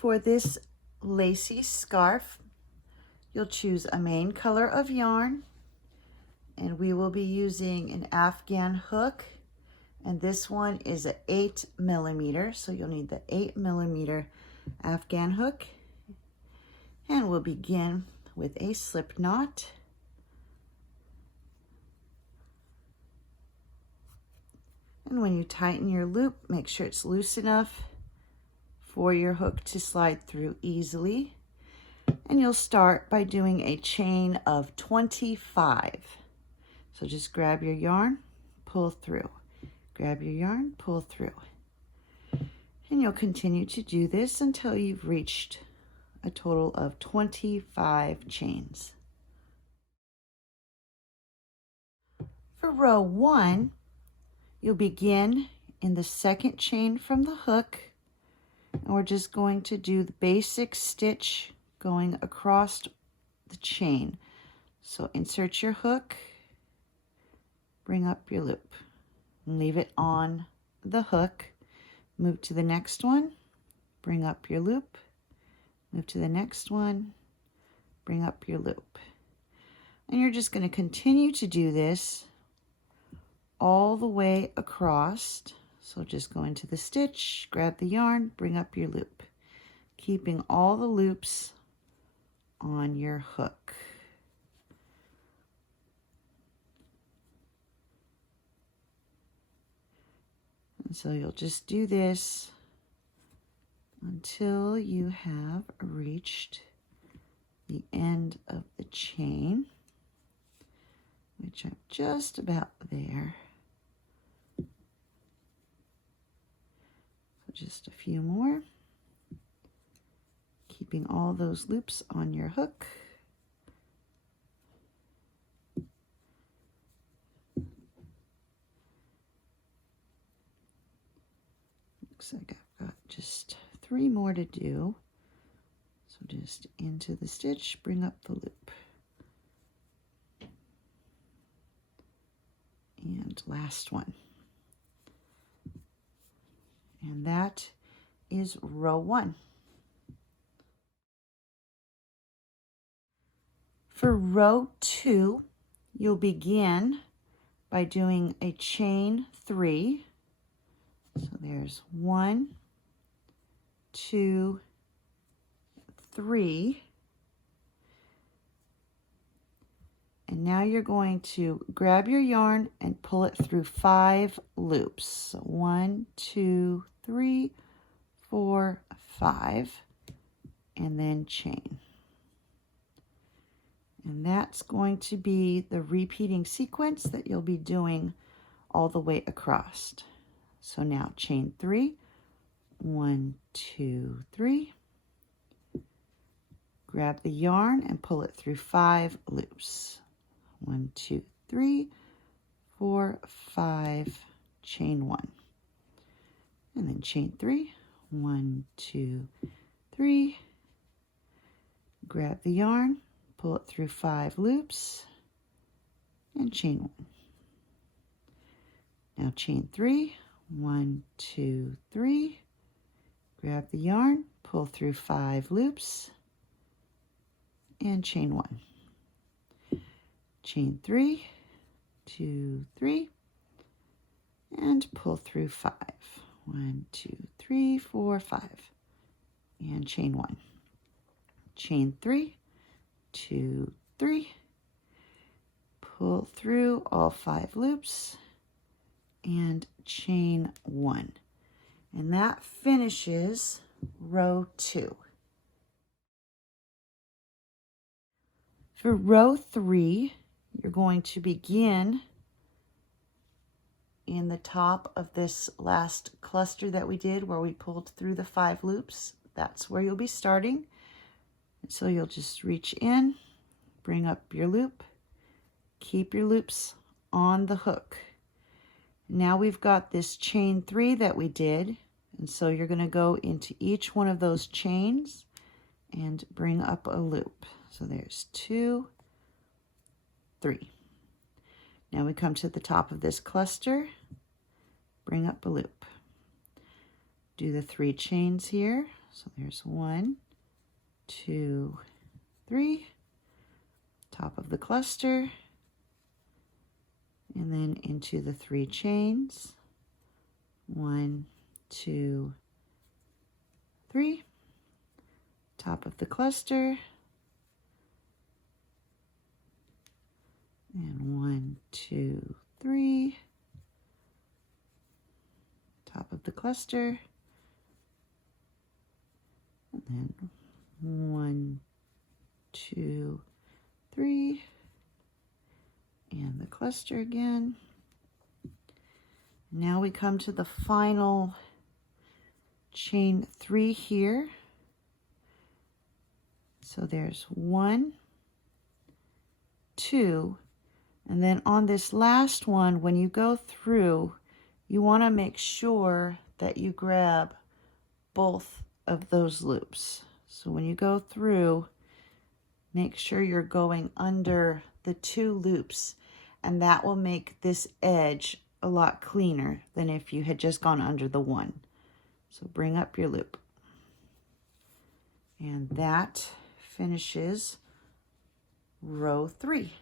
For this lacy scarf, you'll choose a main color of yarn, and we will be using an Afghan hook, and this one is an 8mm, so you'll need the 8mm Afghan hook. And we'll begin with a slip knot. And when you tighten your loop, make sure it's loose enough for your hook to slide through easily. And you'll start by doing a chain of 25. So just grab your yarn, pull through. Grab your yarn, pull through. And you'll continue to do this until you've reached a total of 25 chains. For row 1, you'll begin in the second chain from the hook, and we're just going to do the basic stitch going across the chain. So insert your hook, bring up your loop, and leave it on the hook. Move to the next one, bring up your loop, move to the next one, bring up your loop. And you're just going to continue to do this all the way across. So just go into the stitch, grab the yarn, bring up your loop, keeping all the loops on your hook. And so you'll just do this until you have reached the end of the chain, which I'm just about there. So just a few more, keeping all those loops on your hook. Looks like I've got just 3 more to do. So just into the stitch, bring up the loop. And last one. And that is row 1. For row 2, you'll begin by doing a chain 3. So there's 1, 2, 3. And now you're going to grab your yarn and pull it through 5 loops. So 1, 2, 3, 4, 5, and then chain. And that's going to be the repeating sequence that you'll be doing all the way across. So now chain 3, 1, 2, 3. Grab the yarn and pull it through 5 loops. 1, 2, 3, 4, 5, chain 1. And then chain 3, 1, 2, 3. Grab the yarn, pull it through 5 loops, and chain 1. Now chain 3, 1, 2, 3. Grab the yarn, pull through 5 loops, and chain 1. Chain 3, 2, 3, and pull through 5. 1, 2, 3, 4, 5, and chain 1. Chain 3, 2, 3, pull through all 5 loops, and chain 1. And that finishes row 2. For row 3, you're going to begin in the top of this last cluster that we did where we pulled through the 5 loops. That's where you'll be starting. And so you'll just reach in, bring up your loop, keep your loops on the hook. Now we've got this chain 3 that we did, and so you're going to go into each one of those chains and bring up a loop. So there's 2, 3. Now we come to the top of this cluster, bring up a loop. Do the 3 chains here. So there's 1, 2, 3, top of the cluster, and then into the 3 chains. 1, 2, 3, top of the cluster, and 1, 2, 3, top of the cluster, and then 1, 2, 3, and the cluster again. Now we come to the final chain 3 here. So there's 1, 2, and then on this last one, when you go through, you want to make sure that you grab both of those loops. So when you go through, make sure you're going under the 2 loops, and that will make this edge a lot cleaner than if you had just gone under the 1. So bring up your loop. And that finishes row 3.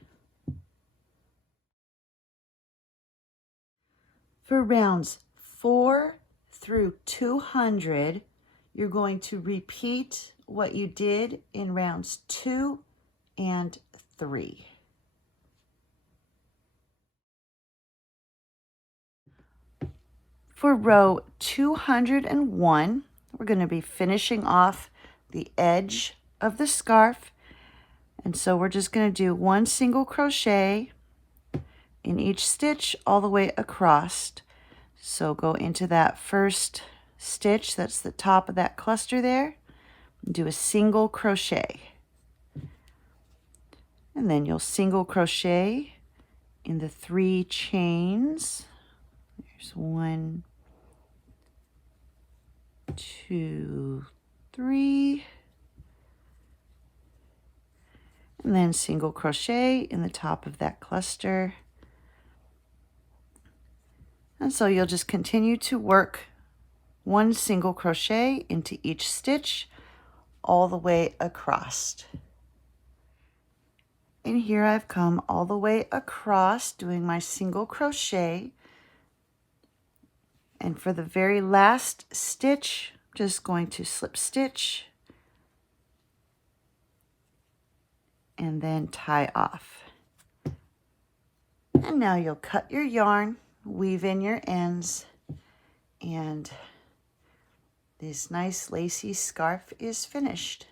For rounds 4 through 200, you're going to repeat what you did in rounds 2 and 3. For row 201, we're going to be finishing off the edge of the scarf. And so we're just going to do 1 single crochet in each stitch all the way across. So go into that first stitch, that's the top of that cluster there, and do a single crochet. And then you'll single crochet in the 3 chains. There's 1, 2, 3, and then single crochet in the top of that cluster. And so you'll just continue to work 1 single crochet into each stitch all the way across. And here I've come all the way across doing my single crochet. And for the very last stitch, I'm just going to slip stitch and then tie off. And now you'll cut your yarn, weave in your ends, and this nice lacy scarf is finished.